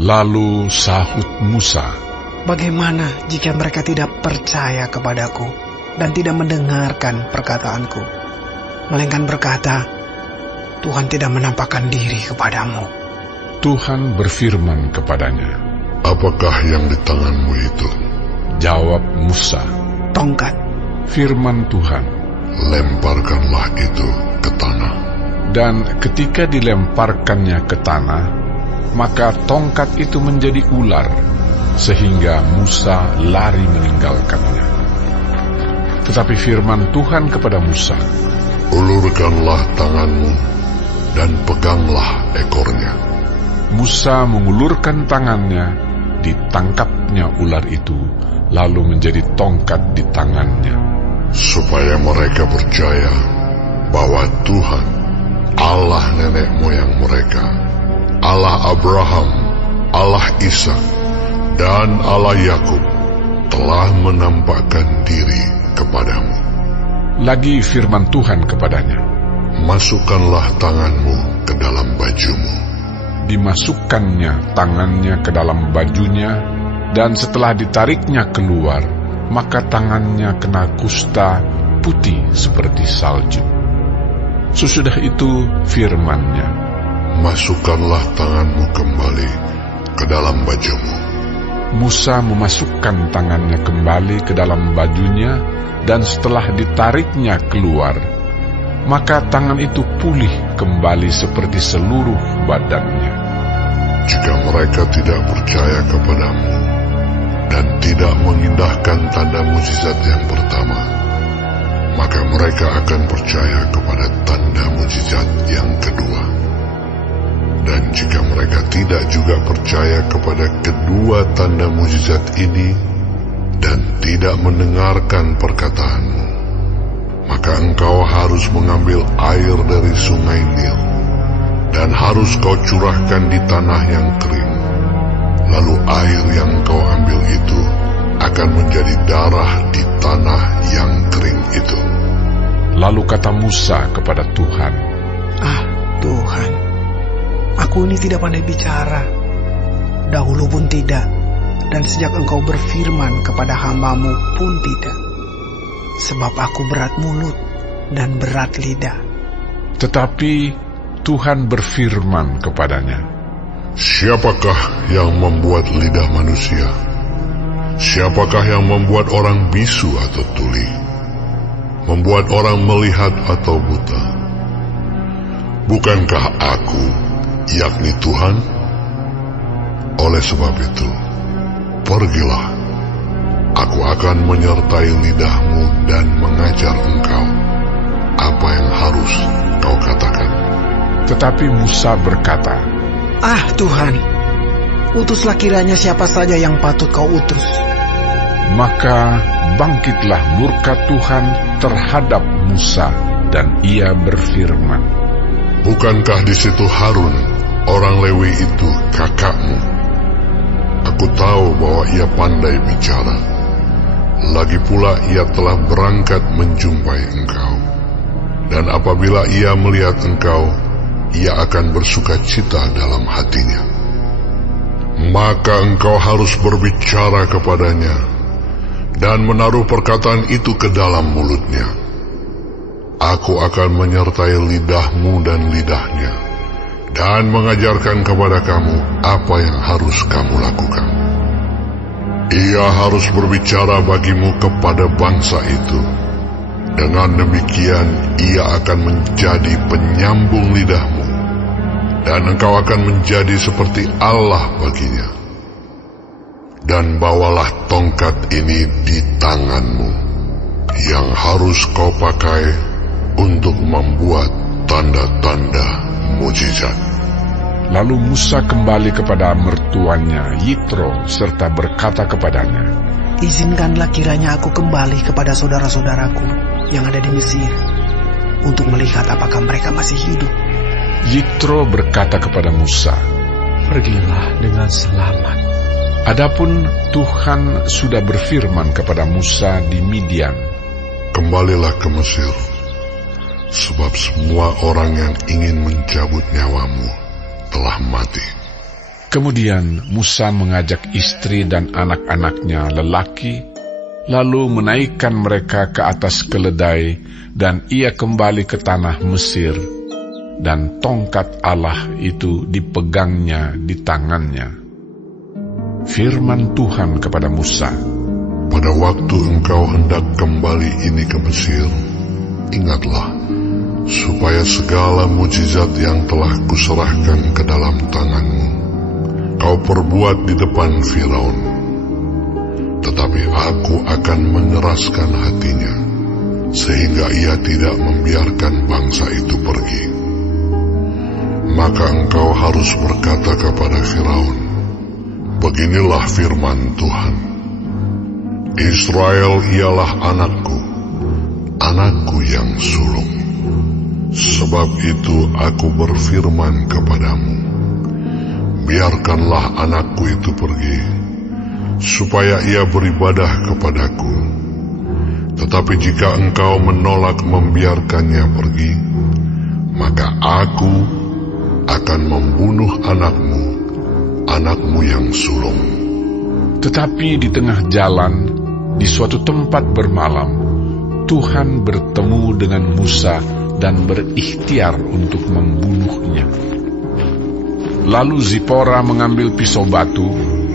Lalu sahut Musa, "Bagaimana jika mereka tidak percaya kepadaku dan tidak mendengarkan perkataanku, melainkan berkata, Tuhan tidak menampakkan diri kepadamu?" Tuhan berfirman kepadanya, "Apakah yang di tanganmu itu?" Jawab Musa, "Tongkat." Firman Tuhan, "Lemparkanlah itu ke tanah." dan ketika dilemparkannya ke tanah, maka tongkat itu menjadi ular, sehingga Musa lari meninggalkannya. Tetapi firman Tuhan kepada Musa, "Ulurkanlah tanganmu dan peganglah ekornya." Musa mengulurkan tangannya, ditangkapnya ular itu, lalu menjadi tongkat di tangannya. Supaya mereka percaya bahwa Tuhan, Allah nenek moyang mereka, Allah Abraham, Allah Ishak, dan Allah Yakub, telah menampakkan diri kepadamu. Lagi firman Tuhan kepadanya, "Masukkanlah tanganmu ke dalam bajumu." Dimasukkannya tangannya ke dalam bajunya, dan setelah ditariknya keluar, maka tangannya kena kusta putih seperti salju. Sesudah itu firman-Nya, "Masukkanlah tanganmu kembali ke dalam bajumu." Musa memasukkan tangannya kembali ke dalam bajunya, dan setelah ditariknya keluar, maka tangan itu pulih kembali seperti seluruh badannya. Jika mereka tidak percaya kepadamu dan tidak mengindahkan tanda mujizat yang pertama, maka mereka akan percaya kepada tanda mujizat yang kedua. Dan jika mereka tidak juga percaya kepada kedua tanda mujizat ini dan tidak mendengarkan perkataanmu, maka engkau harus mengambil air dari sungai Nil dan harus kau curahkan di tanah yang kering. Lalu air yang kau ambil itu akan menjadi darah di tanah yang kering itu. Lalu kata Musa kepada Tuhan, "Ah, Tuhan, aku ini tidak pandai bicara, dahulu pun tidak, dan sejak Engkau berfirman kepada hamba-Mu pun tidak. Sebab aku berat mulut dan berat lidah." Tetapi Tuhan berfirman kepadanya, "Siapakah yang membuat lidah manusia? Siapakah yang membuat orang bisu atau tuli? Membuat orang melihat atau buta? Bukankah aku, yakni Tuhan? Oleh sebab itu, pergilah, aku akan menyertai lidahmu dan mengajar engkau apa yang harus kau katakan." Tetapi Musa berkata, "Ah, Tuhan, utuslah kiranya siapa saja yang patut kau utus." Maka bangkitlah murka Tuhan terhadap Musa, dan ia berfirman, "Bukankah di situ Harun, orang Lewi itu kakakmu? Aku tahu bahwa ia pandai bicara. Lagi pula ia telah berangkat menjumpai engkau. Dan apabila ia melihat engkau, ia akan bersuka cita dalam hatinya. Maka engkau harus berbicara kepadanya dan menaruh perkataan itu ke dalam mulutnya. Aku akan menyertai lidahmu dan lidahnya, dan mengajarkan kepada kamu apa yang harus kamu lakukan. Ia harus berbicara bagimu kepada bangsa itu. Dengan demikian ia akan menjadi penyambung lidahmu, dan engkau akan menjadi seperti Allah baginya. Dan bawalah tongkat ini di tanganmu, yang harus kau pakai untuk membuat tanda-tanda mujizat." Lalu Musa kembali kepada mertuanya Yitro serta berkata kepadanya, "Izinkanlah kiranya aku kembali kepada saudara-saudaraku yang ada di Mesir, untuk melihat apakah mereka masih hidup." Yitro berkata kepada Musa, "Pergilah dengan selamat." Adapun Tuhan sudah berfirman kepada Musa di Midian, "Kembalilah ke Mesir, sebab semua orang yang ingin mencabut nyawamu telah mati." Kemudian Musa mengajak istri dan anak-anaknya lelaki, lalu menaikkan mereka ke atas keledai, dan ia kembali ke tanah Mesir, dan tongkat Allah itu dipegangnya di tangannya. Firman Tuhan kepada Musa, Pada waktu engkau hendak kembali ini ke Mesir, ingatlah, supaya segala mujizat yang telah kuserahkan ke dalam tanganmu, kau perbuat di depan Firaun. Tetapi aku akan mengeraskan hatinya, sehingga ia tidak membiarkan bangsa itu pergi. Maka engkau harus berkata kepada Firaun, beginilah firman Tuhan, Israel ialah anakku, anakku yang sulung. Sebab itu aku berfirman kepadamu, biarkanlah anakku itu pergi, supaya ia beribadah kepadaku. Tetapi jika engkau menolak membiarkannya pergi, maka aku akan membunuh anakmu, anakmu yang sulung. tetapi di tengah jalan, di suatu tempat bermalam, Tuhan bertemu dengan Musa dan berikhtiar untuk membunuhnya. Lalu Zipora mengambil pisau batu,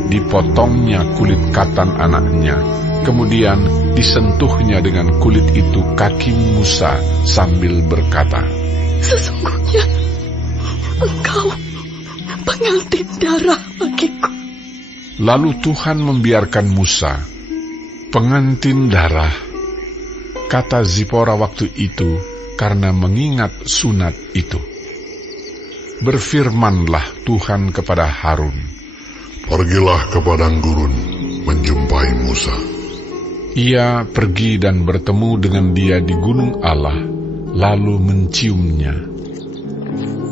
dipotongnya kulit katan anaknya, kemudian disentuhnya dengan kulit itu kaki Musa sambil berkata, Sesungguhnya engkau pengantin darah bagiku. Lalu Tuhan membiarkan Musa, pengantin darah, kata Zipora waktu itu, karena mengingat sunat itu. Berfirmanlah Tuhan kepada Harun, Pergilah ke padang gurun menjumpai Musa. Ia pergi dan bertemu dengan dia di gunung Allah, lalu menciumnya.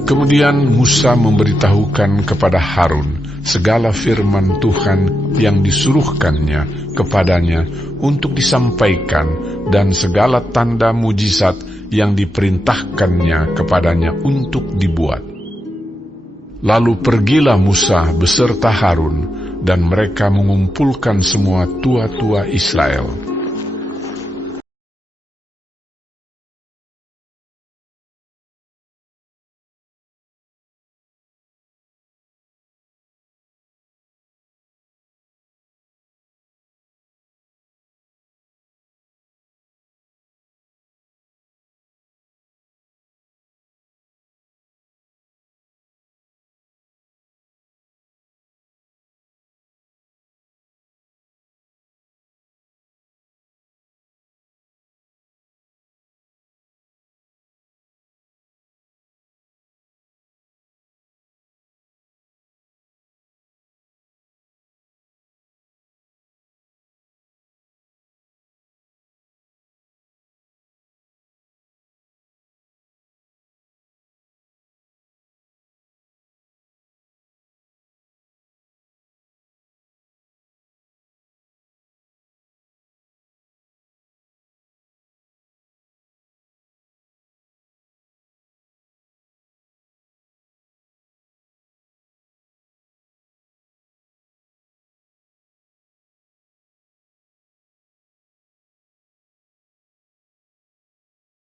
Kemudian Musa memberitahukan kepada Harun segala firman Tuhan yang disuruhkannya kepadanya untuk disampaikan, dan segala tanda mujizat yang diperintahkannya kepadanya untuk dibuat. Lalu pergilah Musa beserta Harun, dan mereka mengumpulkan semua tua-tua Israel.